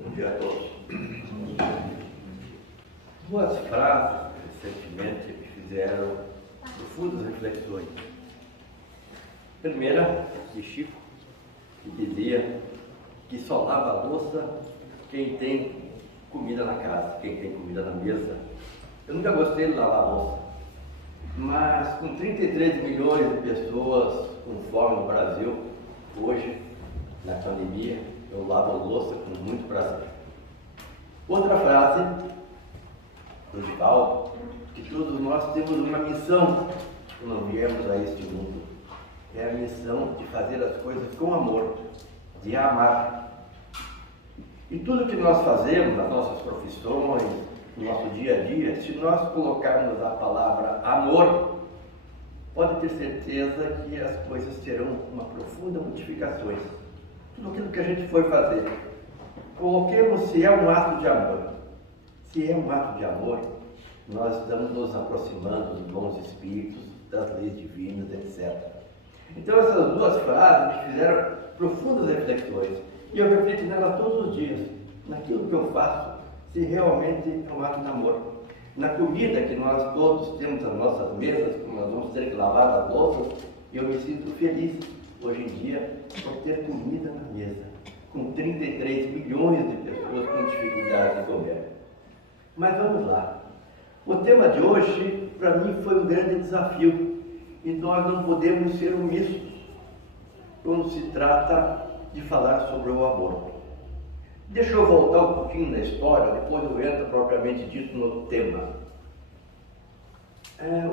Bom dia a todos. Duas frases recentemente me fizeram profundas reflexões. Primeira, de Chico, que dizia que só lava a louça quem tem comida na casa, quem tem comida na mesa. Eu nunca gostei de lavar a louça, mas com 33 milhões de pessoas com fome no Brasil, hoje, na pandemia, eu lavo a louça com muito prazer. Outra frase do Divaldo, que todos nós temos uma missão quando viemos a este mundo. É a missão de fazer as coisas com amor, de amar. E tudo que nós fazemos nas nossas profissões, no nosso dia a dia, se nós colocarmos a palavra amor, pode ter certeza que as coisas terão uma profunda modificação. Tudo aquilo que a gente for fazer, coloquemos se é um ato de amor. Se é um ato de amor, nós estamos nos aproximando dos bons espíritos, das leis divinas, etc. Então essas duas frases me fizeram profundas reflexões. E eu reflito nela todos os dias, naquilo que eu faço, se realmente é um ato de amor. Na comida que nós todos temos nas nossas mesas, como nós vamos ter que lavar as louças, eu me sinto feliz hoje em dia por ter comida na mesa, com 33 milhões de pessoas com dificuldade de comer. Mas vamos lá. O tema de hoje, para mim, foi um grande desafio, e nós não podemos ser omissos quando se trata de falar sobre o amor. Deixa eu voltar um pouquinho na história, depois eu entro propriamente dito no tema.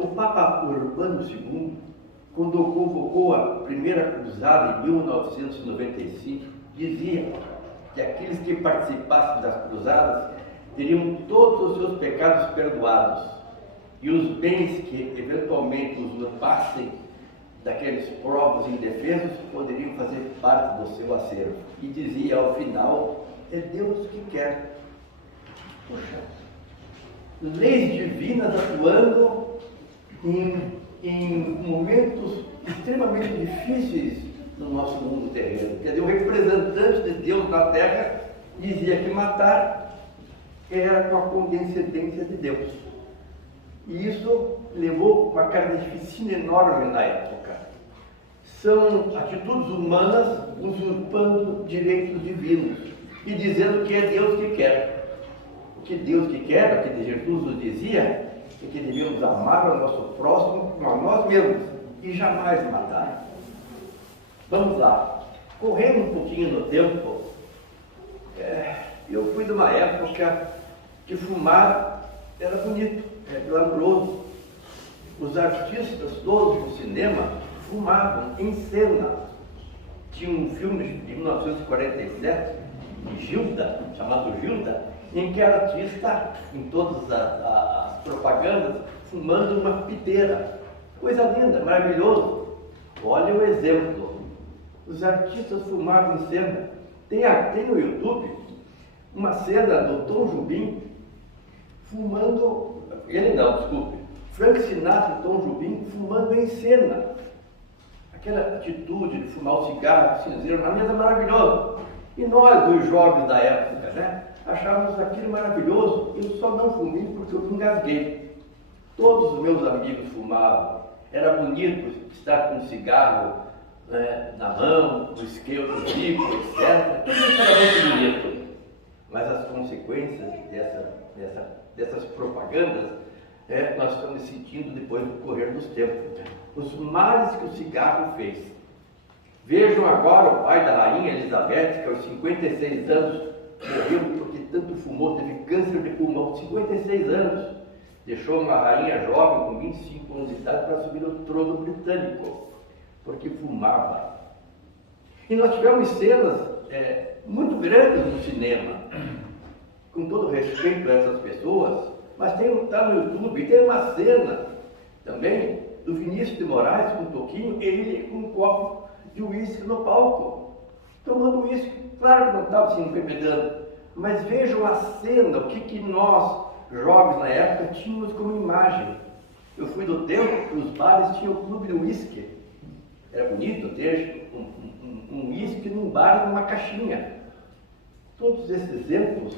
O Papa Urbano II, quando convocou a primeira cruzada em 1995, dizia que aqueles que participassem das cruzadas teriam todos os seus pecados perdoados e os bens que eventualmente usurpassem daqueles povos indefesos poderiam fazer parte do seu acervo. E dizia ao final, é Deus que quer. Puxa, leis divinas atuando em momentos extremamente difíceis no nosso mundo terreno. Quer dizer, o representante de Deus na Terra dizia que matar era com a condescendência de Deus. E isso levou uma carnificina enorme na época. São atitudes humanas usurpando direitos divinos e dizendo que é Deus que quer. O que Deus que quer, o que Jesus nos dizia, é que devemos amar o nosso próximo como a nós mesmos e jamais matar. Vamos lá. Correndo um pouquinho no tempo, eu fui de uma época que fumar era bonito, glamouroso. Os artistas todos do cinema fumavam em cena. Tinha um filme de 1947, de Gilda, chamado Gilda, em que a artista, em todas as propagandas, fumando uma piteira. Coisa linda, maravilhoso. Olha o exemplo. Os artistas fumavam em cena. Tem no YouTube uma cena do Tom Jobim fumando, Frank Sinatra e Tom Jobim fumando em cena. Aquela atitude de fumar o cigarro cinzeiro na mesa, maravilhoso. E nós, os jovens da época, achávamos aquilo maravilhoso. Eu só não fumei porque eu me engasguei. Todos os meus amigos fumavam. Era bonito estar com um cigarro na mão, o isqueiro do bico, etc. Tudo isso era muito bonito. Mas as consequências dessas propagandas, nós estamos sentindo depois do correr dos tempos. Os males que o cigarro fez. Vejam agora o pai da rainha Elizabeth, que aos 56 anos morreu porque tanto fumou, teve câncer de pulmão, 56 anos. Deixou uma rainha jovem com 25 anos de idade para assumir o trono britânico, porque fumava. E nós tivemos cenas muito grandes no cinema, com todo respeito a essas pessoas, mas está no YouTube, tem uma cena também do Vinícius de Moraes com um toquinho, ele com um copo de uísque no palco, tomando uísque. Claro que não estava se embebedando, mas vejam a cena, o que nós, jovens na época, tínhamos como imagem. Eu fui do tempo que os bares tinham o clube do uísque. Era bonito ter um uísque num bar, numa caixinha. Todos esses exemplos,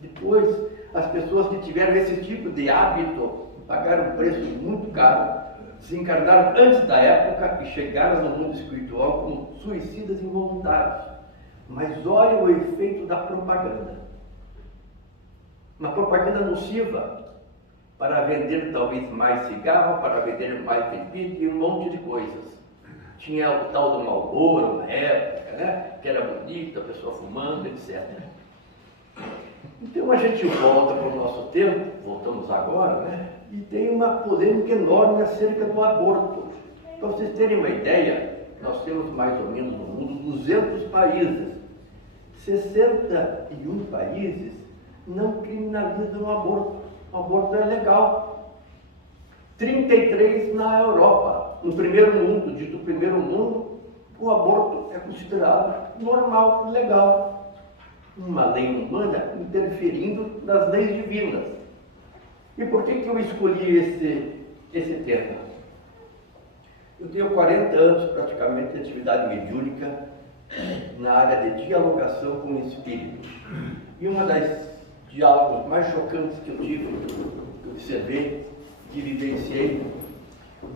depois, as pessoas que tiveram esse tipo de hábito pagaram um preço muito caro, se encarnaram antes da época e chegaram no mundo espiritual como suicidas involuntários. Mas olha o efeito da propaganda. Uma propaganda nociva para vender talvez mais cigarro, para vender mais bebida e um monte de coisas. Tinha o tal do Marlboro na época, né? Que era bonito, a pessoa fumando, etc. Então a gente volta para o nosso tempo, voltamos agora, né? E tem uma polêmica enorme acerca do aborto. Para vocês terem uma ideia, nós temos mais ou menos no mundo 200 países. 61 países não criminalizam o aborto. O aborto é legal. 33 na Europa. No primeiro mundo, dito primeiro mundo, o aborto é considerado normal, legal. Uma lei humana interferindo nas leis divinas. E por que eu escolhi esse tema? Eu tenho 40 anos praticamente de atividade mediúnica na área de dialogação com espíritos. E uma das diálogos mais chocantes que eu tive, que eu observei, que vivenciei,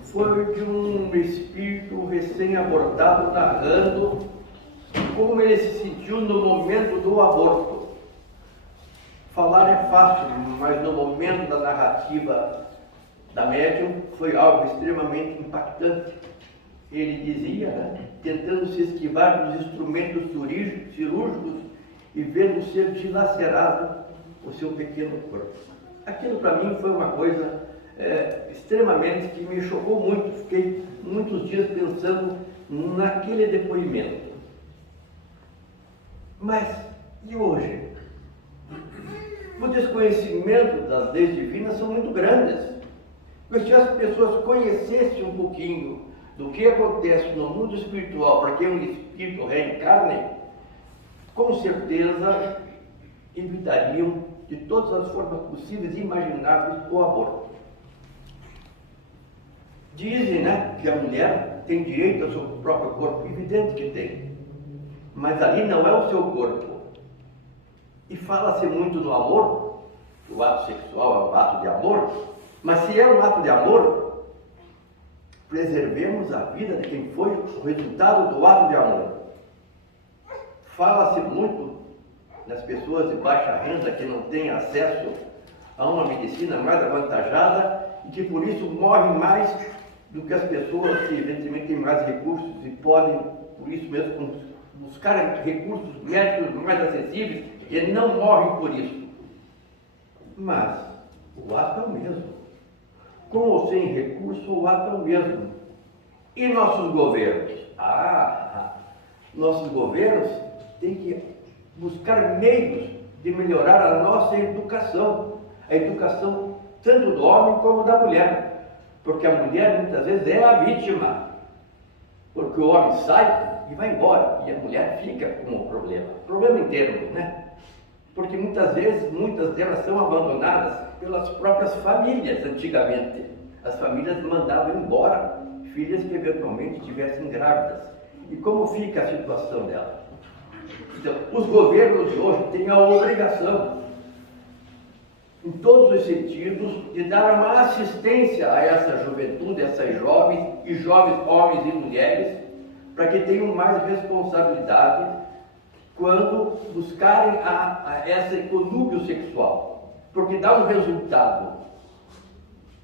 foi de um espírito recém-abortado narrando como ele se sentiu no momento do aborto. Falar é fácil, mas no momento da narrativa da médium foi algo extremamente impactante. Ele dizia, né, tentando se esquivar dos instrumentos cirúrgicos e vendo ser dilacerado o seu pequeno corpo. Aquilo para mim foi uma coisa extremamente que me chocou muito. Fiquei muitos dias pensando naquele depoimento. Mas, e hoje? O desconhecimento das leis divinas são muito grandes. Porque se as pessoas conhecessem um pouquinho do que acontece no mundo espiritual para que um espírito reencarne, com certeza evitariam de todas as formas possíveis e imagináveis o aborto. Dizem, né, que a mulher tem direito ao seu próprio corpo, evidente que tem, mas ali não é o seu corpo. E fala-se muito no amor, o ato sexual é um ato de amor, mas se é um ato de amor, preservemos a vida de quem foi o resultado do ato de amor. Fala-se muito nas pessoas de baixa renda que não têm acesso a uma medicina mais avantajada e que por isso morrem mais do que as pessoas que evidentemente têm mais recursos e podem, por isso mesmo, buscar recursos médicos mais acessíveis e não morrem por isso. Mas o ato é o mesmo. Com ou sem recurso, o ato é o mesmo. E nossos governos? Nossos governos têm que buscar meios de melhorar a nossa educação. A educação tanto do homem como da mulher. Porque a mulher muitas vezes é a vítima. Porque o homem sai e vai embora. E a mulher fica com o problema. Problema em termos, né? Porque muitas vezes, muitas delas são abandonadas pelas próprias famílias antigamente. As famílias mandavam embora filhas que eventualmente estivessem grávidas. E como fica a situação delas? Então, os governos de hoje têm a obrigação, em todos os sentidos, de dar uma assistência a essa juventude, a essas jovens e jovens homens e mulheres, para que tenham mais responsabilidade quando buscarem esse conúbio sexual, porque dá um resultado.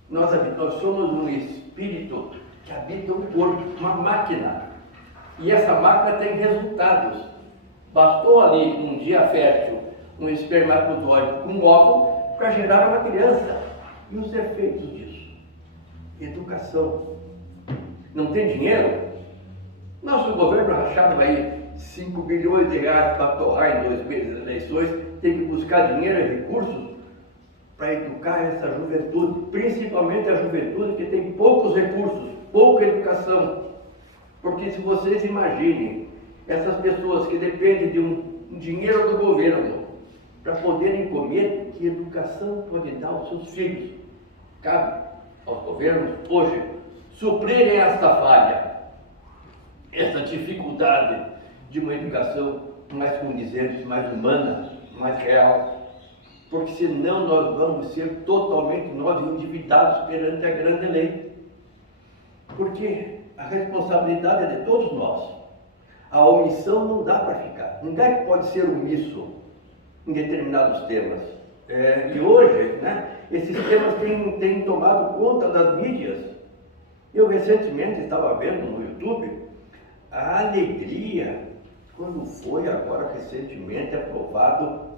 Nós somos um espírito que habita um corpo, uma máquina, e essa máquina tem resultados. Bastou ali, um dia fértil, um espermatozoide com um óvulo para gerar uma criança. E os efeitos disso? Educação. Não tem dinheiro? Nosso governo rachava aí 5 bilhões de reais para torrar em 2 meses de eleições, tem que buscar dinheiro e recursos para educar essa juventude, principalmente a juventude que tem poucos recursos, pouca educação. Porque se vocês imaginem, essas pessoas que dependem de um dinheiro do governo para poderem comer, que educação pode dar aos seus filhos? Cabe aos governos hoje suprirem esta falha, essa dificuldade de uma educação mais condizente, mais humana, mais real. Porque senão nós vamos ser totalmente nós endividados perante a grande lei. Porque a responsabilidade é de todos nós. A omissão não dá para ficar. Ninguém pode ser omisso em determinados temas. E hoje, né, esses temas têm tomado conta das mídias. Eu recentemente estava vendo no YouTube a alegria quando foi agora recentemente aprovado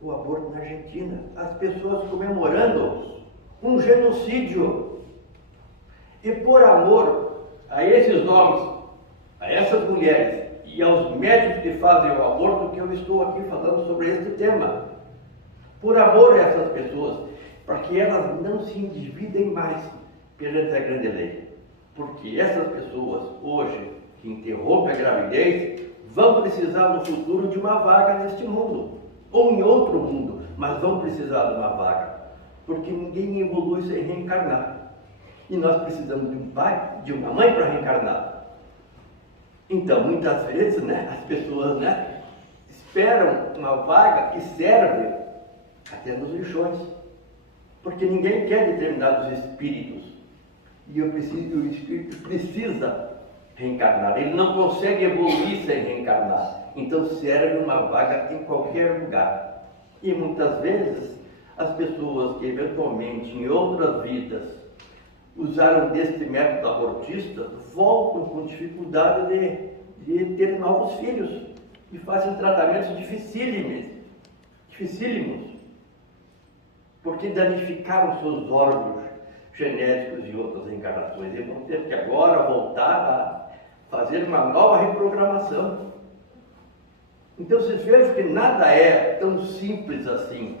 o aborto na Argentina. As pessoas comemorando um genocídio. E por amor a esses homens, a essas mulheres e aos médicos que fazem o aborto, que eu estou aqui falando sobre este tema. Por amor a essas pessoas, para que elas não se endividem mais perante a grande lei. Porque essas pessoas, hoje, que interrompem a gravidez, vão precisar no futuro de uma vaga neste mundo, ou em outro mundo, mas vão precisar de uma vaga. Porque ninguém evolui sem reencarnar. E nós precisamos de um pai, de uma mãe para reencarnar. Então, muitas vezes, né, as pessoas, né, esperam uma vaga que serve até nos lixões. Porque ninguém quer determinados espíritos. E o espírito precisa reencarnar. Ele não consegue evoluir sem reencarnar. Então serve uma vaga em qualquer lugar. E muitas vezes as pessoas que eventualmente em outras vidas usaram deste método abortista voltam com dificuldade de ter novos filhos e fazem tratamentos dificílimos, porque danificaram seus órgãos genéticos e outras reencarnações. Eles vão ter que agora voltar a fazer uma nova reprogramação. Então vocês vejam que nada é tão simples assim.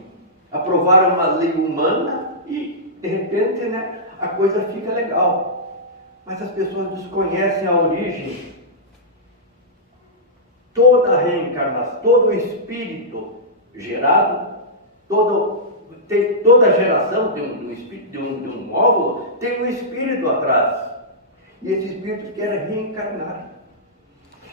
Aprovaram uma lei humana e de repente, né, a coisa fica legal. Mas as pessoas desconhecem a origem. Toda a reencarnação, todo o espírito gerado, toda geração de um óvulo tem um espírito atrás. E esse espírito quer reencarnar.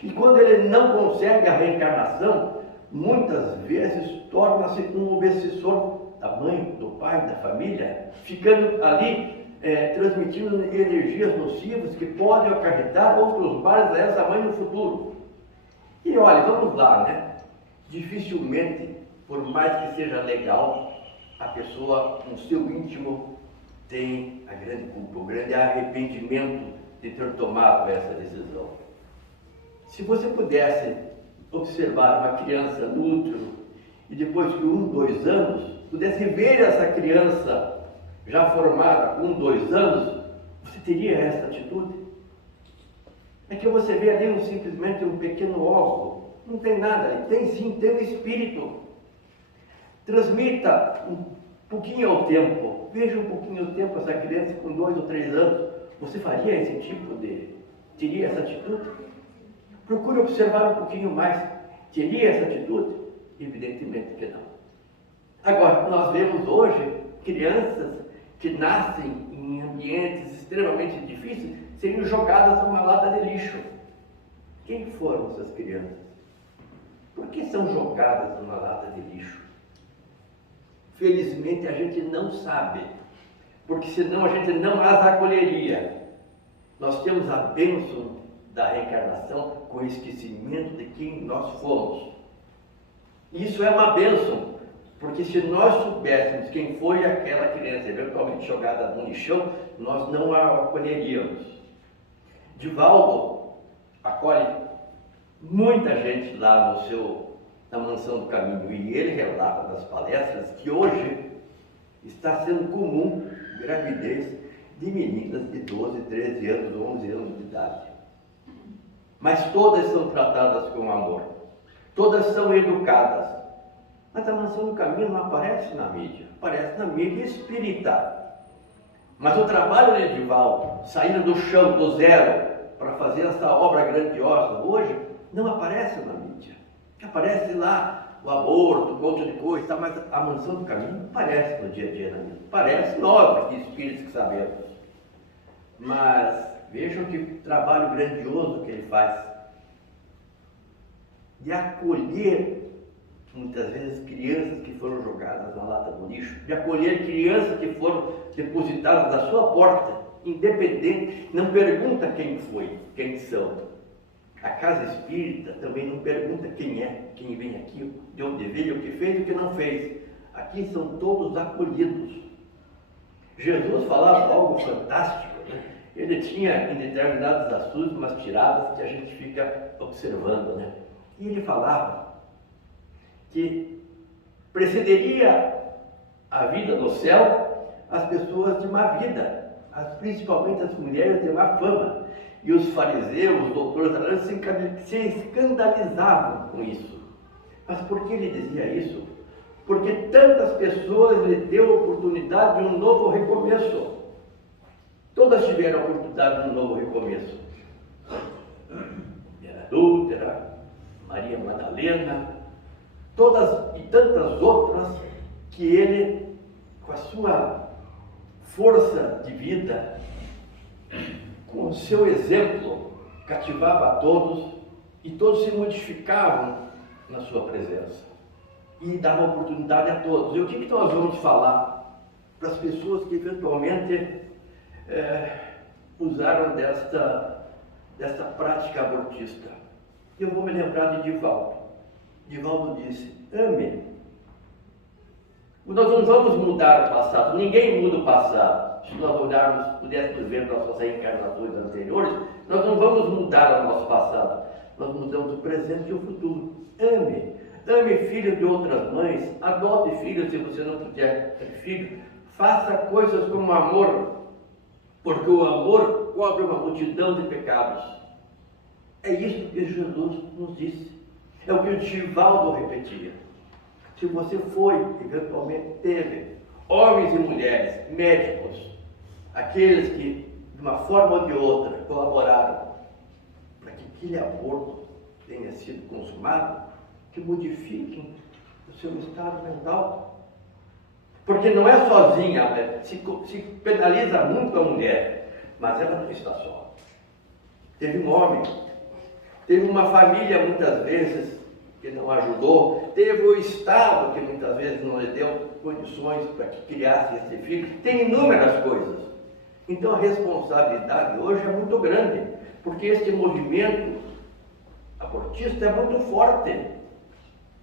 E quando ele não consegue a reencarnação, muitas vezes torna-se um obsessor da mãe, do pai, da família, ficando ali transmitindo energias nocivas que podem acarretar outros males a essa mãe no futuro. E olha, vamos lá, né? Dificilmente, por mais que seja legal, a pessoa, no seu íntimo, tem a grande culpa, o grande arrependimento de ter tomado essa decisão. Se você pudesse observar uma criança no útero e depois de 1, 2 anos, pudesse ver essa criança já formada com 2 anos, você teria essa atitude? É que você vê ali simplesmente um pequeno óvulo, não tem nada ali, tem sim, tem um espírito. Transmita um pouquinho ao tempo, veja um pouquinho o tempo essa criança com 2 ou 3 anos, você faria esse tipo teria essa atitude? Procure observar um pouquinho mais, teria essa atitude? Evidentemente que não. Agora, nós vemos hoje crianças que nascem em ambientes extremamente difíceis seriam jogadas numa lata de lixo. Quem foram essas crianças? Por que são jogadas numa lata de lixo? Felizmente a gente não sabe, porque senão a gente não as acolheria. Nós temos a bênção da reencarnação com o esquecimento de quem nós fomos. Isso é uma bênção. Porque se nós soubéssemos quem foi aquela criança eventualmente jogada no lixão, nós não a acolheríamos. Divaldo acolhe muita gente lá na Mansão do Caminho, e ele relata nas palestras que hoje está sendo comum gravidez de meninas de 12, 13 anos, 11 anos de idade. Mas todas são tratadas com amor, todas são educadas. Mas a Mansão do Caminho não aparece na mídia, aparece na mídia espírita. Mas o trabalho de Edivaldo, saindo do chão, do zero, para fazer essa obra grandiosa hoje, não aparece na mídia. Aparece lá o aborto, um monte de coisa, tá? Mas a Mansão do Caminho não aparece no dia a dia na mídia. Aparece nós aqui, espíritos que sabemos. Mas vejam que trabalho grandioso que ele faz. de acolher, muitas vezes, crianças que foram jogadas na lata do lixo, de acolher crianças que foram depositadas na sua porta, independente, não pergunta quem foi, quem são. A casa espírita também não pergunta quem é, quem vem aqui, de onde veio, o que fez e o que não fez. Aqui são todos acolhidos. Jesus falava algo fantástico, né? Ele tinha em determinados assuntos umas tiradas que a gente fica observando, né? E ele falava que precederia a vida no céu as pessoas de má vida, principalmente as mulheres de má fama. E os fariseus, os doutores da lei, se escandalizavam com isso. Mas por que ele dizia isso? Porque tantas pessoas lhe deu a oportunidade de um novo recomeço. Todas tiveram a oportunidade de um novo recomeço. Era adúltera, Maria Madalena, todas e tantas outras que ele, com a sua força de vida, com o seu exemplo, cativava a todos e todos se modificavam na sua presença e dava oportunidade a todos. E o que nós vamos falar para as pessoas que eventualmente usaram desta prática abortista? Eu vou me lembrar de Divaldo. Divaldo disse: ame. Nós não vamos mudar o passado, ninguém muda o passado. Se nós olharmos, pudéssemos ver nossas reencarnações anteriores, nós não vamos mudar o nosso passado, nós mudamos o presente e o futuro. Ame. Ame filhos de outras mães, adote filhos se você não puder ter filho, faça coisas com amor, porque o amor cobre uma multidão de pecados. É isso que Jesus nos disse, é o que o Divaldo repetia. Se você foi, eventualmente teve, homens e mulheres, médicos, aqueles que, de uma forma ou de outra, colaboraram para que aquele aborto tenha sido consumado, que modifiquem o seu estado mental. Porque não é sozinha, né? se penaliza muito a mulher, mas ela não está só. Teve um homem, teve uma família muitas vezes que não ajudou, teve o Estado que muitas vezes não lhe deu condições para que criasse esse filho, tem inúmeras coisas. Então a responsabilidade hoje é muito grande, porque este movimento abortista é muito forte.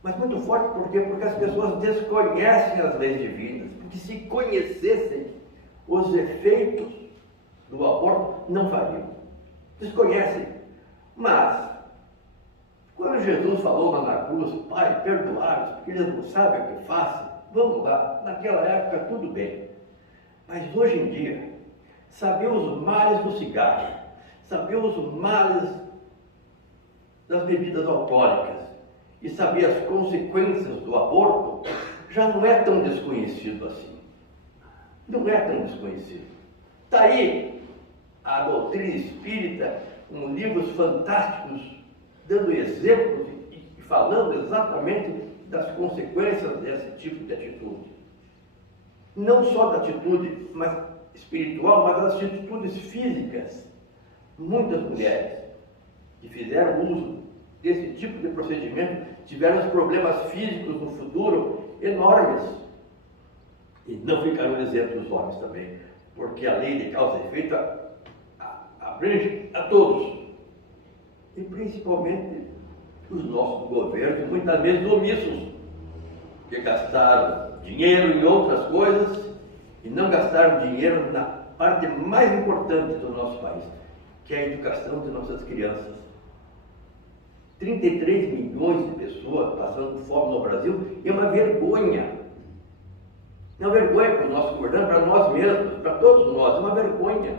Mas muito forte por quê? Porque as pessoas desconhecem as leis divinas, porque se conhecessem os efeitos do aborto, não fariam. Desconhecem. Mas quando Jesus falou lá na cruz: Pai, perdoai-os, porque eles não sabem o que fazem, vamos lá, naquela época tudo bem. Mas hoje em dia, saber os males do cigarro, saber os males das bebidas alcoólicas e saber as consequências do aborto, já não é tão desconhecido assim. Não é tão desconhecido. Está aí a doutrina espírita, com livros fantásticos, dando exemplos e falando exatamente das consequências desse tipo de atitude. Não só da atitude espiritual, mas das atitudes físicas. Muitas mulheres que fizeram uso desse tipo de procedimento tiveram os problemas físicos no futuro enormes. E não ficaram isentos os homens também, porque a lei de causa e efeito abrange a todos. E principalmente os nossos governos, muitas vezes omissos, que gastaram dinheiro em outras coisas e não gastaram dinheiro na parte mais importante do nosso país, que é a educação de nossas crianças. 33 milhões de pessoas passando fome no Brasil é uma vergonha. É uma vergonha para o nosso governo, para nós mesmos, para todos nós, é uma vergonha.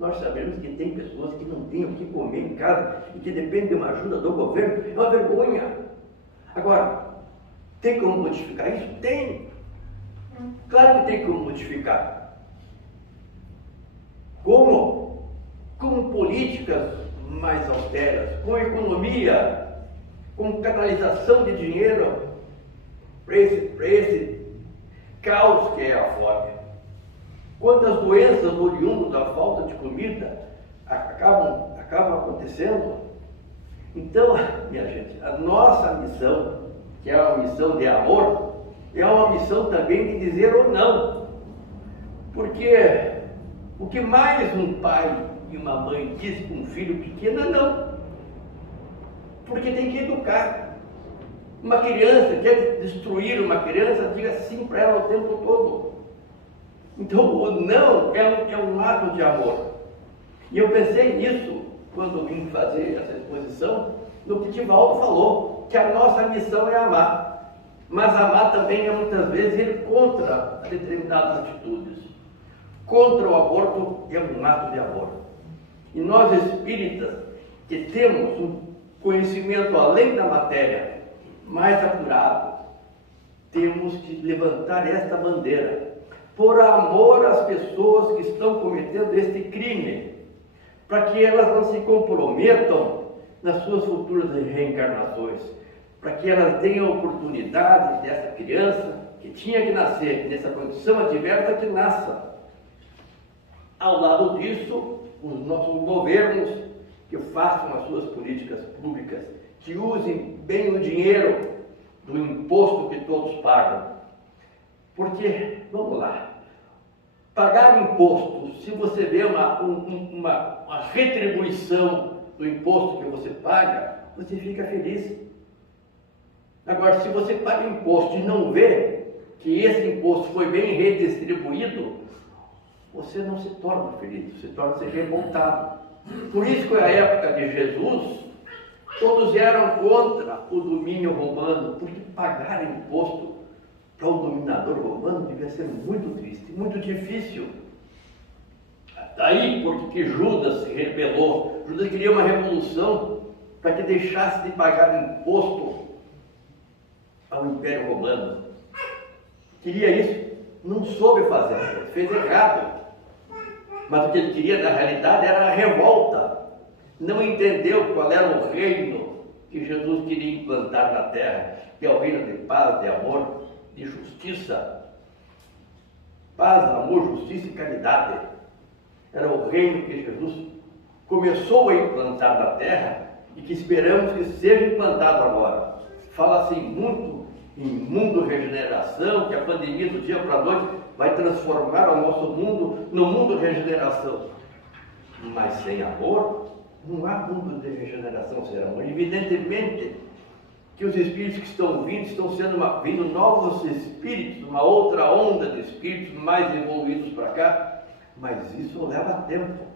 Nós sabemos que tem pessoas que não têm o que comer em casa e que dependem de uma ajuda do governo, é uma vergonha. Agora, tem como modificar isso? Tem. Claro que tem como modificar. Como? Com políticas mais austeras, com economia, com canalização de dinheiro para esse caos que é a fome. Quantas doenças oriundas da falta de comida acabam acontecendo? Então, minha gente, a nossa missão, que é uma missão de amor, é uma missão também de dizer ou não. Porque o que mais um pai e uma mãe diz para um filho pequeno é não. Porque tem que educar. Uma criança, quer destruir uma criança, diga sim para ela o tempo todo. Então, o não é um ato de amor. E eu pensei nisso quando vim fazer essa exposição, no que Divaldo falou, que a nossa missão é amar. Mas amar também é muitas vezes ir contra determinadas atitudes. Contra o aborto é um ato de amor. E nós espíritas, que temos um conhecimento além da matéria, mais apurado, temos que levantar esta bandeira, por amor às pessoas que estão cometendo este crime, para que elas não se comprometam nas suas futuras reencarnações, para que elas tenham a oportunidade dessa criança que tinha que nascer nessa condição adversa, que nasça. Ao lado disso, os nossos governos que façam as suas políticas públicas, que usem bem o dinheiro do imposto que todos pagam. Porque, vamos lá, pagar imposto, se você vê uma retribuição do imposto que você paga, você fica feliz. Agora, se você paga imposto e não vê que esse imposto foi bem redistribuído, você não se torna feliz, você torna-se revoltado. Por isso que na época de Jesus, todos eram contra o domínio romano, porque pagar imposto para o dominador romano devia ser muito triste, muito difícil. Daí porque Judas se rebelou, Judas queria uma revolução para que deixasse de pagar imposto ao Império Romano. Queria isso, não soube fazer, fez errado. Mas o que ele queria na realidade era a revolta. Não entendeu qual era o reino que Jesus queria implantar na terra, que é o reino de paz, de amor, de justiça. Paz, amor, justiça e caridade. Era o reino que Jesus começou a implantar na terra e que esperamos que seja implantado agora. Fala-se muito em mundo regeneração, que a pandemia do dia para a noite vai transformar o nosso mundo no mundo regeneração. Mas sem amor, não há mundo de regeneração sem amor. Evidentemente que os espíritos que estão vindo, vindo novos espíritos, uma outra onda de espíritos mais evoluídos para cá, mas isso leva tempo.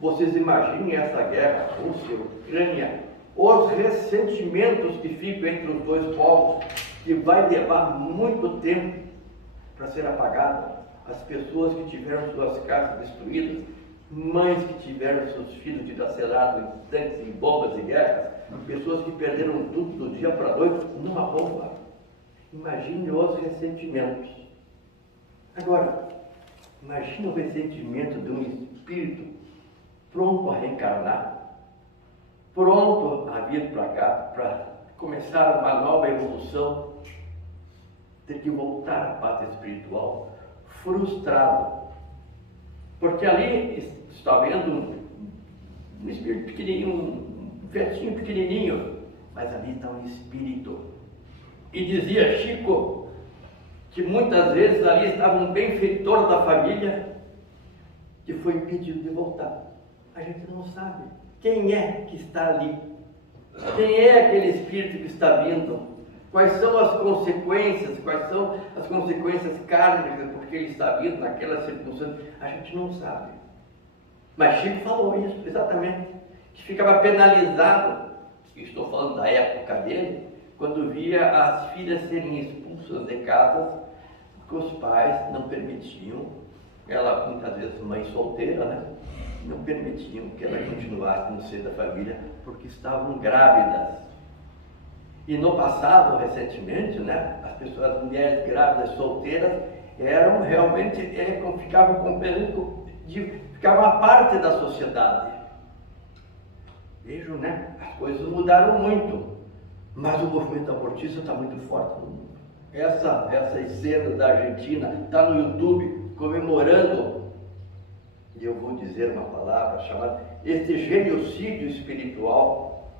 Vocês imaginem essa guerra, Rússia, Ucrânia, os ressentimentos que ficam entre os dois povos, que vai levar muito tempo para ser apagado. As pessoas que tiveram suas casas destruídas, mães que tiveram seus filhos dilacerados em tanques, em bombas e guerras, pessoas que perderam tudo do dia para a noite numa bomba. Imagine os ressentimentos. Agora, imagine o ressentimento de um espírito pronto a reencarnar, pronto a vir para cá, para começar uma nova evolução, ter que voltar à paz espiritual, frustrado. Porque ali está vendo um espírito pequenininho, um fetinho pequenininho, mas ali está um espírito. E dizia Chico que muitas vezes ali estava um benfeitor da família que foi impedido de voltar. A gente não sabe quem é que está ali, quem é aquele espírito que está vindo. Quais são as consequências kármicas porque ele está vindo naquela circunstância? A gente não sabe. Mas Chico falou isso, exatamente, que ficava penalizado, estou falando da época dele, quando via as filhas serem expulsas de casa, porque os pais não permitiam, ela muitas vezes mãe solteira, né? Não permitiam que ela continuasse no seio da família, porque estavam grávidas. E no passado, recentemente, né, as mulheres grávidas solteiras eram realmente, ficavam à parte da sociedade. Vejam, né, as coisas mudaram muito, mas o movimento abortista está muito forte no mundo. Essas cenas da Argentina, está no YouTube, comemorando, e eu vou dizer uma palavra chamada, este genocídio espiritual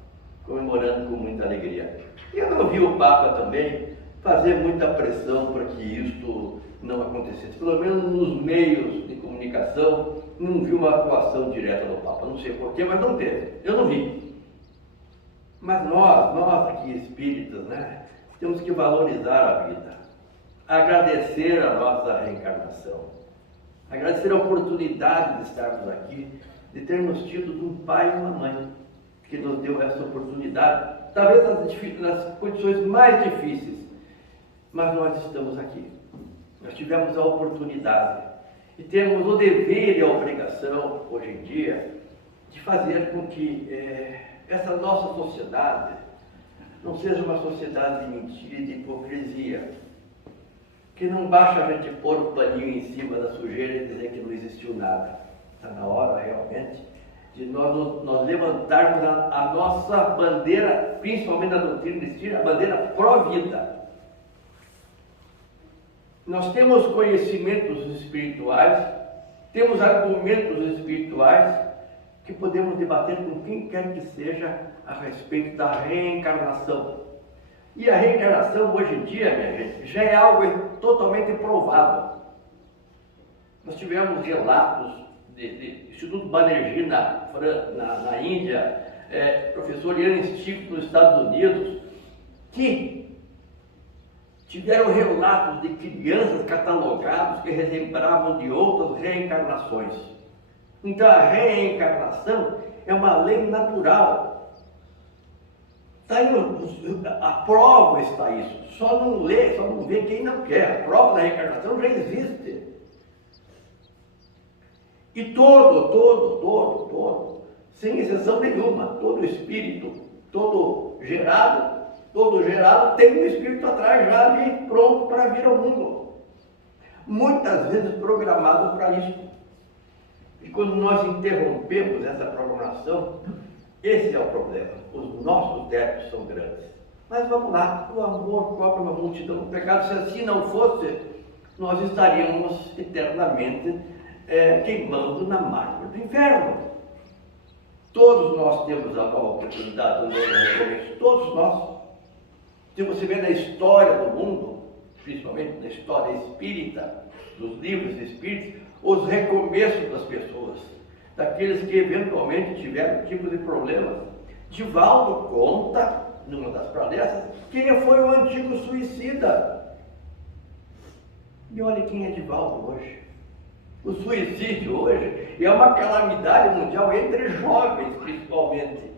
comemorando com muita alegria. Eu não vi o Papa também fazer muita pressão para que isto não acontecesse. Pelo menos nos meios de comunicação, não vi uma atuação direta do Papa. Não sei porquê, mas não teve. Eu não vi. Mas nós aqui espíritas, né, temos que valorizar a vida, agradecer a nossa reencarnação, agradecer a oportunidade de estarmos aqui, de termos tido um pai e uma mãe que nos deu essa oportunidade, talvez nas condições mais difíceis, mas nós estamos aqui. Nós tivemos a oportunidade e temos o dever e a obrigação, hoje em dia, de fazer com que essa nossa sociedade não seja uma sociedade de mentira e de hipocrisia, que não basta a gente pôr o paninho em cima da sujeira e dizer que não existiu nada. Está na hora, realmente, de nós levantarmos a nossa bandeira, principalmente na doutrina espírita, a bandeira pró-vida. Nós temos conhecimentos espirituais, temos argumentos espirituais que podemos debater com quem quer que seja a respeito da reencarnação. E a reencarnação hoje em dia, minha gente, já é algo totalmente provado. Nós tivemos relatos de Instituto Banerjee na Índia, professor Ian Stiglitz nos Estados Unidos, que tiveram relatos de crianças catalogadas que relembravam de outras reencarnações. Então a reencarnação é uma lei natural. Tá aí, a prova está isso. Só não lê, só não vê quem não quer. A prova da reencarnação já existe. E todo, sem exceção nenhuma, todo espírito, todo gerado tem um espírito atrás já ali pronto para vir ao mundo. Muitas vezes programado para isso. E quando nós interrompemos essa programação, esse é o problema. Os nossos débitos são grandes. Mas vamos lá, o amor cobre uma multidão de pecados. Se assim não fosse, nós estaríamos eternamente queimando na mármore do inferno. Todos nós temos a oportunidade do recomeço, todos nós. Se você vê na história do mundo, principalmente na história espírita, dos livros espíritas, os recomeços das pessoas, daqueles que eventualmente tiveram tipos de problemas. Divaldo conta, numa das palestras, que ele foi um antigo suicida. E olha quem é Divaldo hoje. O suicídio hoje é uma calamidade mundial entre jovens, principalmente.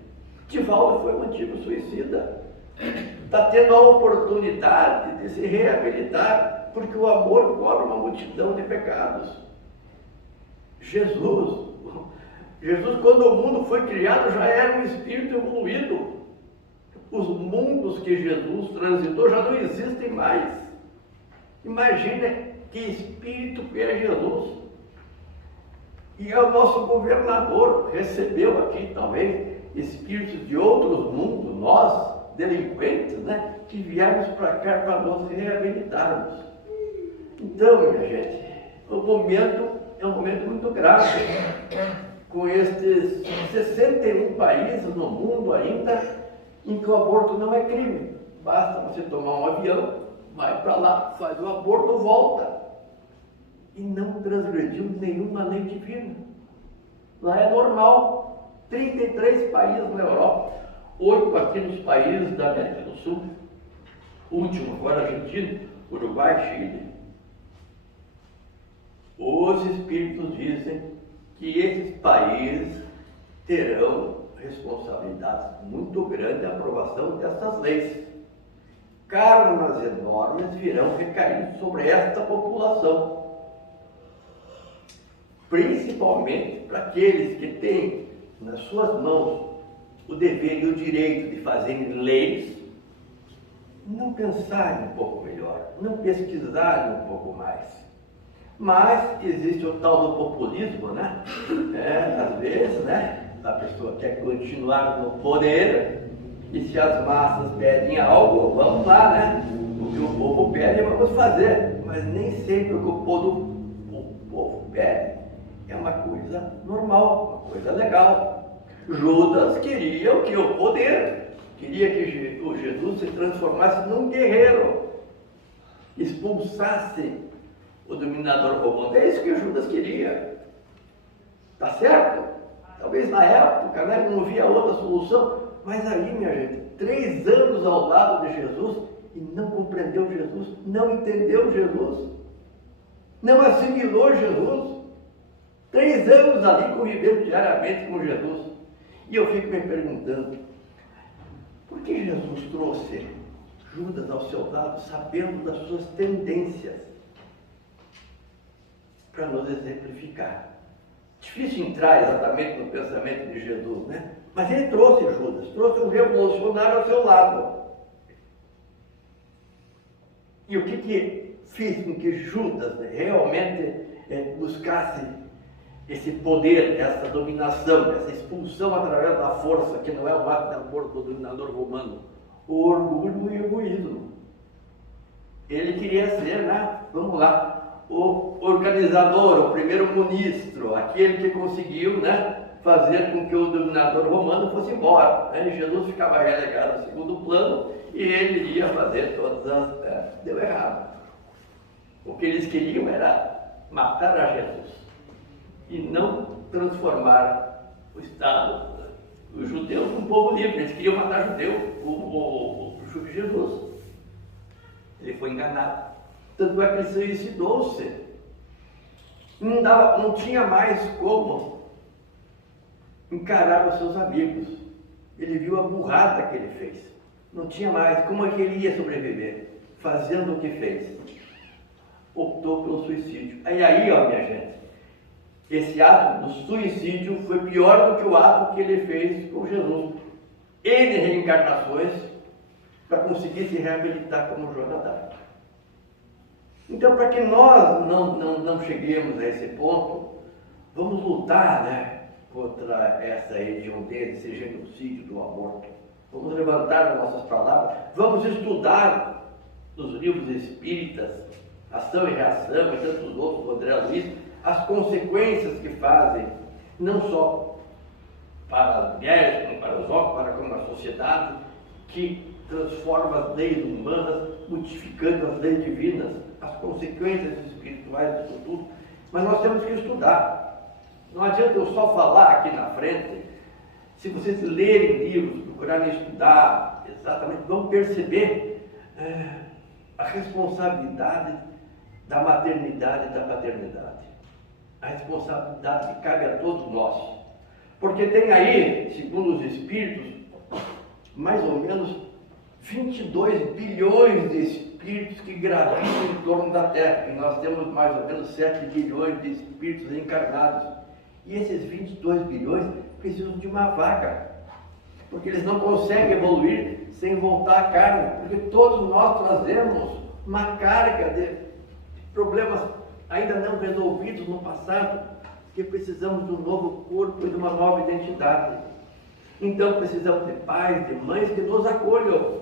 Divaldo foi um antigo suicida. Está tendo a oportunidade de se reabilitar, porque o amor cobre uma multidão de pecados. Jesus, quando o mundo foi criado, já era um espírito evoluído. Os mundos que Jesus transitou já não existem mais. Imagina que espírito que é Jesus. E é o nosso governador, recebeu aqui talvez espíritos de outros mundos, nós, delinquentes, né, que viemos para cá para nos reabilitarmos. Então, minha gente, o momento é um momento muito grave, com estes 61 países no mundo ainda, em que o aborto não é crime. Basta você tomar um avião, vai para lá, faz o aborto, volta. E não transgrediu nenhuma lei divina. Lá é normal. 33 países na Europa, 8 aqui nos países da América do Sul, último agora Argentina, Uruguai, Chile. Os espíritos dizem que esses países terão responsabilidade muito grande na aprovação dessas leis. Karmas enormes virão recair sobre esta população, principalmente para aqueles que têm nas suas mãos o dever e o direito de fazerem leis, não pensarem um pouco melhor, não pesquisarem um pouco mais. Mas existe o tal do populismo, né? Às vezes, né? A pessoa quer continuar no poder e se as massas pedem algo, vamos lá, né? O que o povo pede, vamos fazer. Mas nem sempre o que o povo pede é uma coisa normal, uma coisa legal. Judas queria o que? O poder. queria que o Jesus se transformasse num guerreiro, expulsasse o dominador romano. É isso que Judas queria. Tá certo? Talvez na época, né, não via outra solução, mas aí, minha gente, 3 anos ao lado de Jesus e não compreendeu Jesus, não entendeu Jesus, não assimilou Jesus. 3 anos ali convivendo diariamente com Jesus. E eu fico me perguntando, por que Jesus trouxe Judas ao seu lado, sabendo das suas tendências, para nos exemplificar? Difícil entrar exatamente no pensamento de Jesus, né? Mas ele trouxe Judas, trouxe um revolucionário ao seu lado. E o que fez com que Judas, né, realmente buscasse esse poder, essa dominação, essa expulsão através da força, que não é o ato de amor do dominador romano? O orgulho e o egoísmo. Ele queria ser, né, vamos lá, o organizador, o primeiro-ministro, aquele que conseguiu, né, fazer com que o dominador romano fosse embora, né? Jesus ficava relegado ao segundo plano e ele ia fazer todas as... deu errado. O que eles queriam era matar a Jesus e não transformar o Estado, os judeus, num povo livre. Eles queriam matar judeu, o Jesus. Ele foi enganado. Tanto é que ele se suicidou-se. Não tinha mais como encarar os seus amigos. Ele viu a burrada que ele fez. Não tinha mais. Como é que ele ia sobreviver? Fazendo o que fez. Optou pelo suicídio. Aí, ó, minha gente, esse ato do suicídio foi pior do que o ato que ele fez com Jesus. N reencarnações para conseguir se reabilitar como Joana d'Arc. Então, para que nós não cheguemos a esse ponto, vamos lutar, né, contra essa hediondez, esse genocídio do aborto. Vamos levantar as nossas palavras, vamos estudar os livros espíritas, Ação e Reação e tantos outros, do André Luiz, as consequências que fazem, não só para as mulheres, como para os homens, para como a sociedade, que transforma as leis humanas, modificando as leis divinas, as consequências espirituais disso tudo. Mas nós temos que estudar. Não adianta eu só falar aqui na frente. Se vocês lerem livros, procurarem estudar exatamente, vão perceber a responsabilidade da maternidade e da paternidade. A responsabilidade que cabe a todos nós. Porque tem aí, segundo os espíritos, mais ou menos 22 bilhões de espíritos que gravitam em torno da Terra. E nós temos mais ou menos 7 bilhões de espíritos encarnados. E esses 22 bilhões precisam de uma vaga. Porque eles não conseguem evoluir sem voltar à carne. Porque todos nós trazemos uma carga de problemas ainda não resolvidos no passado, que precisamos de um novo corpo e de uma nova identidade. Então precisamos de pais, de mães que nos acolham.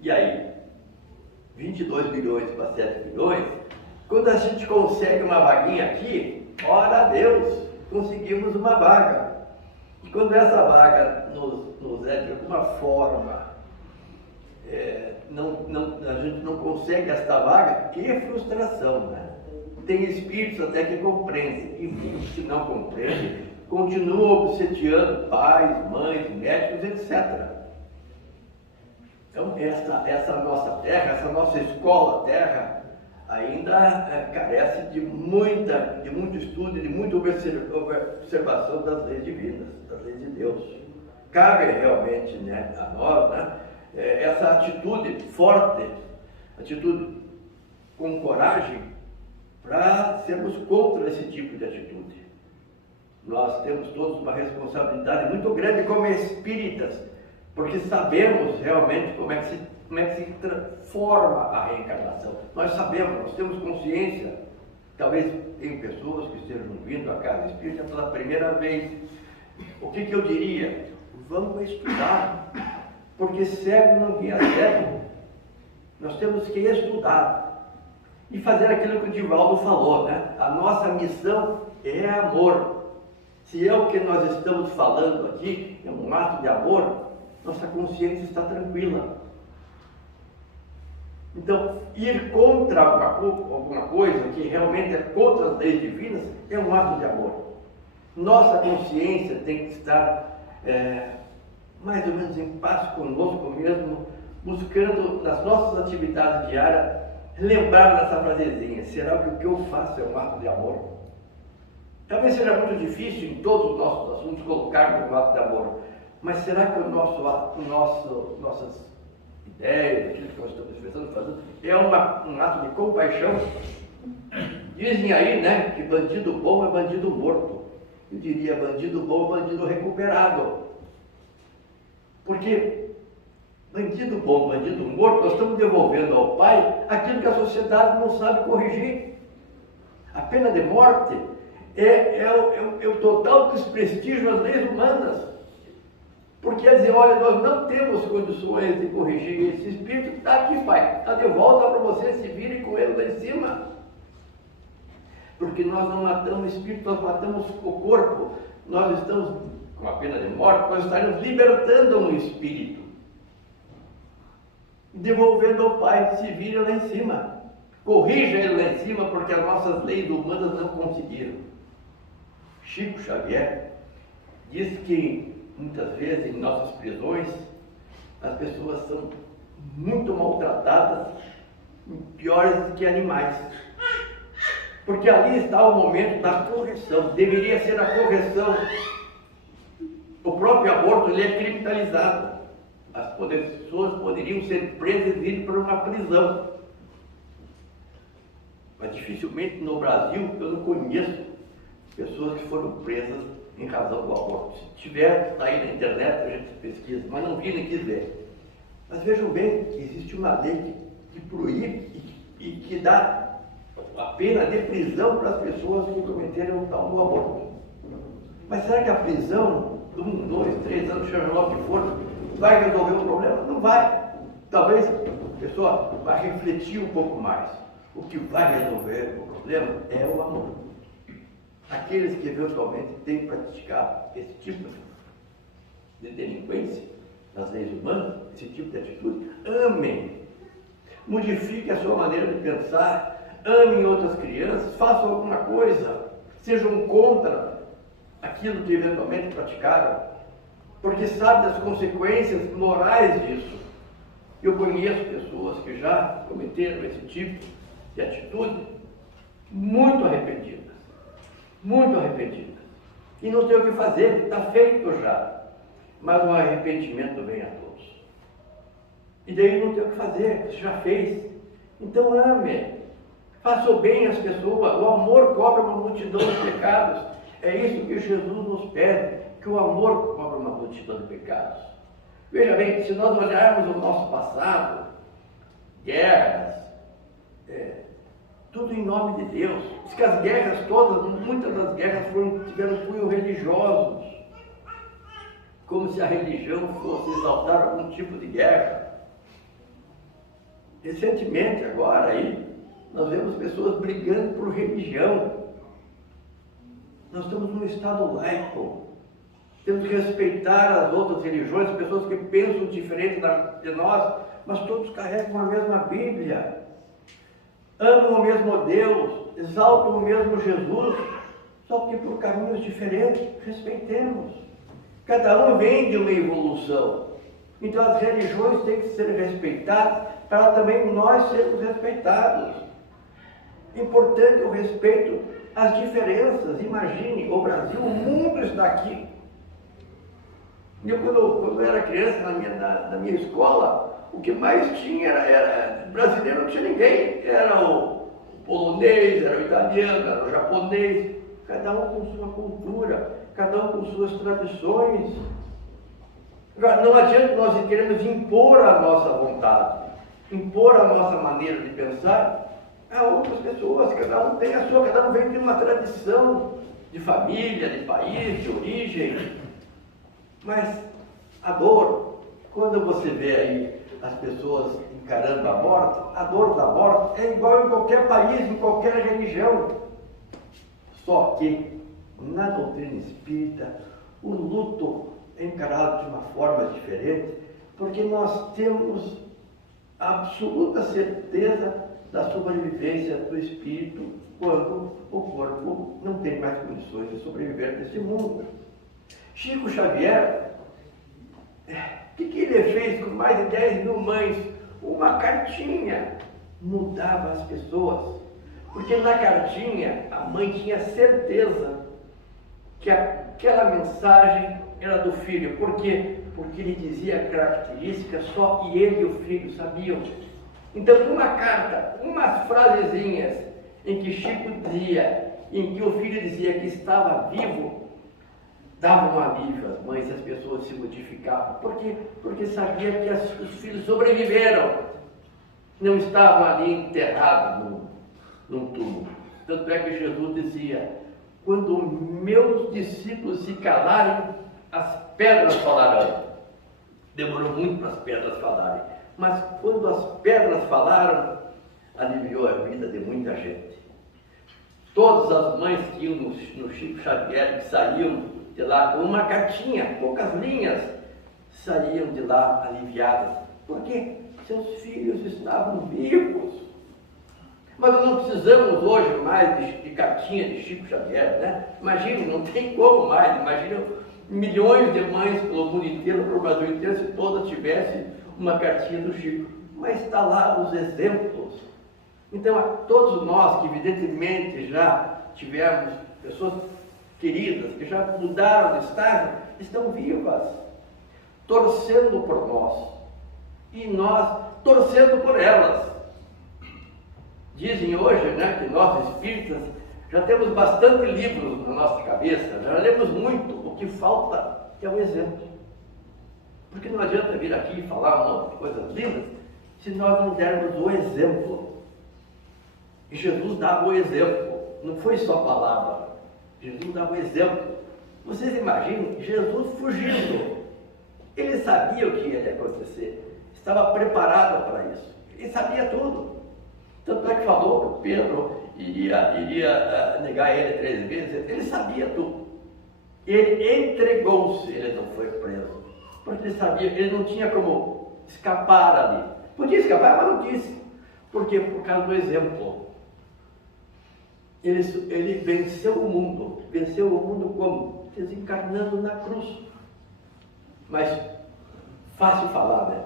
E aí, 22 bilhões para 7 bilhões, quando a gente consegue uma vaguinha aqui, ora a Deus, conseguimos uma vaga. E quando essa vaga nos é de alguma forma, a gente não consegue esta vaga, que frustração, né? Tem espíritos até que compreendem, e os que não compreendem, continuam obsediando pais, mães, médicos, etc. Então, essa nossa terra, essa nossa escola terra, ainda carece de muito estudo e de muita observação das leis divinas, das leis de Deus. Cabe realmente, né, a nós, né, essa atitude forte, atitude com coragem, para sermos contra esse tipo de atitude. Nós temos todos uma responsabilidade muito grande como espíritas, porque sabemos realmente como é que se transforma a reencarnação. Nós sabemos, nós temos consciência. Talvez tenham pessoas que estejam vindo à casa espírita pela primeira vez. O que eu diria? Vamos estudar, porque cego não guia cego. Nós temos que estudar e fazer aquilo que o Divaldo falou, né? A nossa missão é amor. Se é o que nós estamos falando aqui, é um ato de amor, nossa consciência está tranquila. Então, ir contra alguma coisa que realmente é contra as leis divinas é um ato de amor. Nossa consciência tem que estar mais ou menos em paz conosco mesmo, buscando nas nossas atividades diárias lembrar dessa frasezinha: será que o que eu faço é um ato de amor? Talvez seja muito difícil em todos os nossos assuntos colocarmos um ato de amor, mas será que nossas ideias, aquilo que nós estamos pensando, fazendo, é um ato de compaixão? Dizem aí, né, que bandido bom é bandido morto. Eu diria bandido bom é bandido recuperado. Porque bandido bom, bandido morto, nós estamos devolvendo ao pai aquilo que a sociedade não sabe corrigir. A pena de morte é o total desprestígio às leis humanas. Porque eles dizem: olha, nós não temos condições de corrigir esse espírito, está aqui, pai, está de volta para você, se vire com ele lá em cima. Porque nós não matamos o espírito, nós matamos o corpo. Nós estamos, com a pena de morte, nós estaremos libertando um espírito, devolvendo ao pai, se vire lá em cima. Corrija ele lá em cima, porque as nossas leis humanas não conseguiram. Chico Xavier diz que muitas vezes em nossas prisões as pessoas são muito maltratadas, piores do que animais, porque ali está o momento da correção. Deveria ser a correção. O próprio aborto ele é criminalizado. As pessoas poderiam ser presas e ir para uma prisão, mas dificilmente no Brasil eu não conheço pessoas que foram presas em razão do aborto. Se tiver, está aí na internet, a gente pesquisa, mas não vi nem quis ver. Mas vejam bem, existe uma lei que proíbe e que dá a pena de prisão para as pessoas que cometeram o tal do aborto. Mas será que a prisão de 1, 2, 3 anos, seja lá o que for, vai resolver o problema? Não vai. Talvez a pessoa vá refletir um pouco mais. O que vai resolver o problema é o amor. Aqueles que eventualmente têm praticado esse tipo de delinquência nas leis humanas, esse tipo de atitude, amem. Modifiquem a sua maneira de pensar, amem outras crianças, façam alguma coisa, sejam contra aquilo que eventualmente praticaram, porque sabem das consequências morais disso. Eu conheço pessoas que já cometeram esse tipo de atitude muito arrependidas. Muito arrependidas. E não tem o que fazer, está feito já. Mas o arrependimento vem a todos. E daí não tem o que fazer, você já fez. Então ame. Faça o bem às pessoas. O amor cobre uma multidão de pecados. É isso que Jesus nos pede, que o amor cobre uma multidão de pecados. Veja bem, se nós olharmos o nosso passado, guerras, tudo em nome de Deus. Diz que as guerras todas, muitas das guerras tiveram cunho religiosos, como se a religião fosse exaltar algum tipo de guerra. Recentemente, agora aí, nós vemos pessoas brigando por religião. Nós estamos num estado laico. Temos que respeitar as outras religiões, pessoas que pensam diferente de nós, mas todos carregam a mesma Bíblia. Amam o mesmo Deus, exaltam o mesmo Jesus, só que por caminhos diferentes. Respeitemos. Cada um vem de uma evolução. Então as religiões têm que ser respeitadas para também nós sermos respeitados. Importante o respeito às diferenças. Imagine, o Brasil, o mundo está aqui. Quando eu era criança, na minha escola, o que mais tinha era brasileiro, não tinha ninguém. Era o polonês, era o italiano, era o japonês. Cada um com sua cultura, cada um com suas tradições. Não adianta nós queremos impor a nossa vontade, impor a nossa maneira de pensar a outras pessoas. Cada um tem a sua, cada um vem de uma tradição de família, de país, de origem. Mas a dor, quando você vê aí as pessoas encarando a dor da morte é igual em qualquer país, em qualquer religião. Só que na doutrina espírita, o luto é encarado de uma forma diferente, porque nós temos absoluta certeza da sobrevivência do espírito quando o corpo não tem mais condições de sobreviver nesse mundo. Chico Xavier, o que ele fez com mais de 10 mil mães? Uma cartinha mudava as pessoas, porque na cartinha a mãe tinha certeza que aquela mensagem era do filho. Por quê? Porque ele dizia características só que ele e o filho sabiam. Então, uma carta, umas frasezinhas em que Chico dizia, em que o filho dizia que estava vivo, davam um alívio às mães e as pessoas se modificavam. Por quê? Porque sabia que os filhos sobreviveram, não estavam ali enterrados num túmulo. Tanto é que Jesus dizia: quando meus discípulos se calarem, as pedras falarão. Demorou muito para as pedras falarem, mas quando as pedras falaram, aliviou a vida de muita gente. Todas as mães que iam no Chico Xavier, que saíam de lá com uma cartinha, poucas linhas, saíam de lá aliviadas. Por quê? Seus filhos estavam vivos. Mas nós não precisamos hoje mais de cartinha de Chico Xavier, né? Imagina, não tem como mais. Imagina milhões de mães pelo mundo inteiro, pelo Brasil inteiro, se todas tivessem uma cartinha do Chico. Mas está lá os exemplos. Então, a todos nós que evidentemente já tivemos pessoas queridas, que já mudaram de estágio, estão vivas, torcendo por nós. E nós torcendo por elas. Dizem hoje, né, que nós espíritas já temos bastante livros na nossa cabeça, já lemos muito, o que falta é o exemplo. Porque não adianta vir aqui e falar um monte de coisas lindas se nós não dermos o exemplo. E Jesus dava o exemplo, não foi só palavra, Jesus dava o exemplo. Vocês imaginam Jesus fugindo, ele sabia o que ia acontecer, estava preparado para isso, ele sabia tudo. Tanto é que falou que Pedro iria negar ele 3 vezes, ele sabia tudo. Ele entregou-se, ele não foi preso, porque ele sabia que ele não tinha como escapar ali. Podia escapar, mas não quis. Por quê? Por causa do exemplo. Ele venceu o mundo como? Desencarnando na cruz. Mas, fácil falar, né?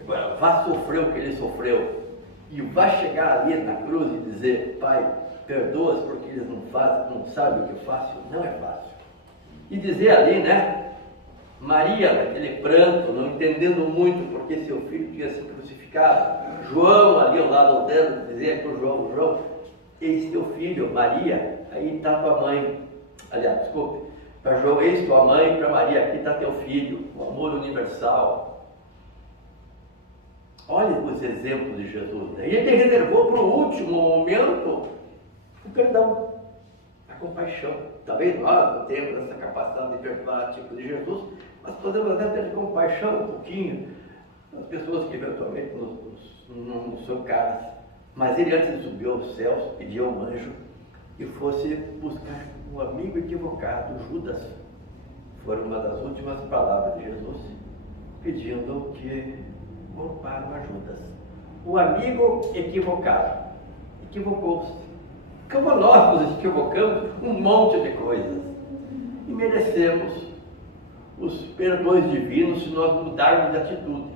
Agora, vá sofrer o que ele sofreu. E vai chegar ali na cruz e dizer: Pai, perdoa-os porque eles não sabem o que eu faço. Não é fácil. E dizer ali, né? Maria, naquele pranto, não entendendo muito porque seu filho tinha sido crucificado. João, ali ao lado dela, dizer para o João: eis teu filho. Maria, aí está tua mãe. Aliás, desculpe, para João: eis tua mãe. Para Maria: aqui está teu filho. O amor universal. Olha os exemplos de Jesus. E ele reservou para o último momento o perdão, a compaixão. Talvez nós não temos essa capacidade de perdoar tipo de Jesus, mas podemos até ter compaixão um pouquinho das pessoas que eventualmente não são caras. Mas ele, antes de subir aos céus, pediu a um anjo que fosse buscar um amigo equivocado, Judas. Foram uma das últimas palavras de Jesus, pedindo que pouparam a Judas. O amigo equivocado equivocou-se. Como nós nos equivocamos um monte de coisas. E merecemos os perdões divinos se nós mudarmos de atitude.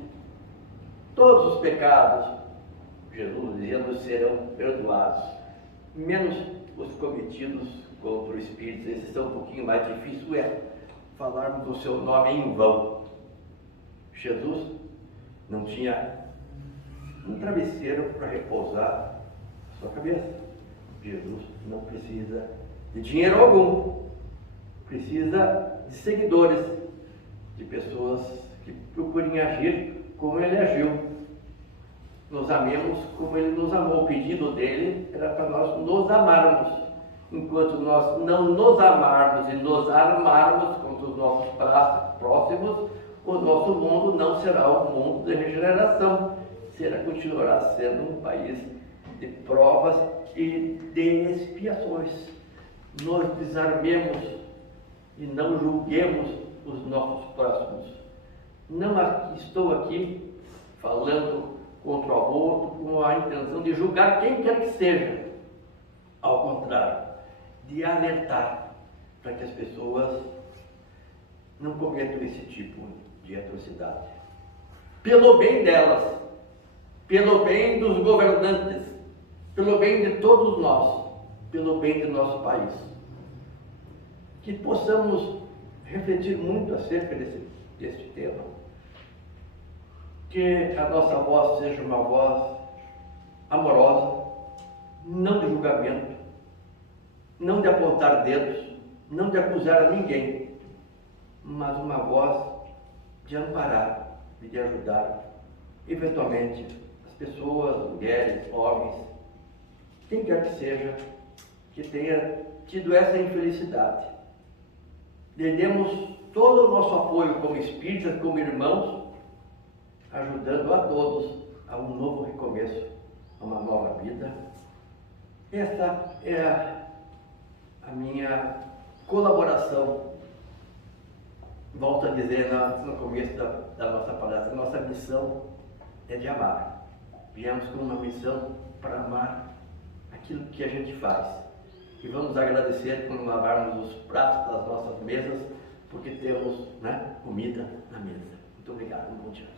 Todos os pecados, Jesus dizia, nos serão perdoados, menos os cometidos contra o Espírito. Esses são um pouquinho mais difíceis, falarmos do seu nome em vão. Jesus não tinha um travesseiro para repousar a sua cabeça. Jesus não precisa de dinheiro algum, precisa de seguidores, de pessoas que procurem agir como ele agiu. Nos amemos como ele nos amou. O pedido dele era para nós nos amarmos. Enquanto nós não nos amarmos e nos armarmos contra os nossos próximos, o nosso mundo não será um mundo de regeneração, continuará sendo um país de provas e de expiações. nos desarmemos e não julguemos os nossos próximos. Não estou aqui falando contra o aborto com a intenção de julgar quem quer que seja. Ao contrário, de alertar para que as pessoas não cometam esse tipo de atrocidade. Pelo bem delas, pelo bem dos governantes, pelo bem de todos nós, pelo bem do nosso país. Que possamos refletir muito acerca deste tema. Que a nossa voz seja uma voz amorosa, não de julgamento, não de apontar dedos, não de acusar a ninguém, mas uma voz de amparar e de ajudar, eventualmente, as pessoas, mulheres, homens, quem quer que seja, que tenha tido essa infelicidade. Demos todo o nosso apoio como espíritas, como irmãos, ajudando a todos a um novo recomeço, a uma nova vida. Esta é a minha colaboração. Volto a dizer no começo da nossa palestra, a nossa missão é de amar. Viemos com uma missão para amar aquilo que a gente faz. E vamos agradecer quando lavarmos os pratos das nossas mesas, porque temos, né, comida na mesa. Muito obrigado, bom dia.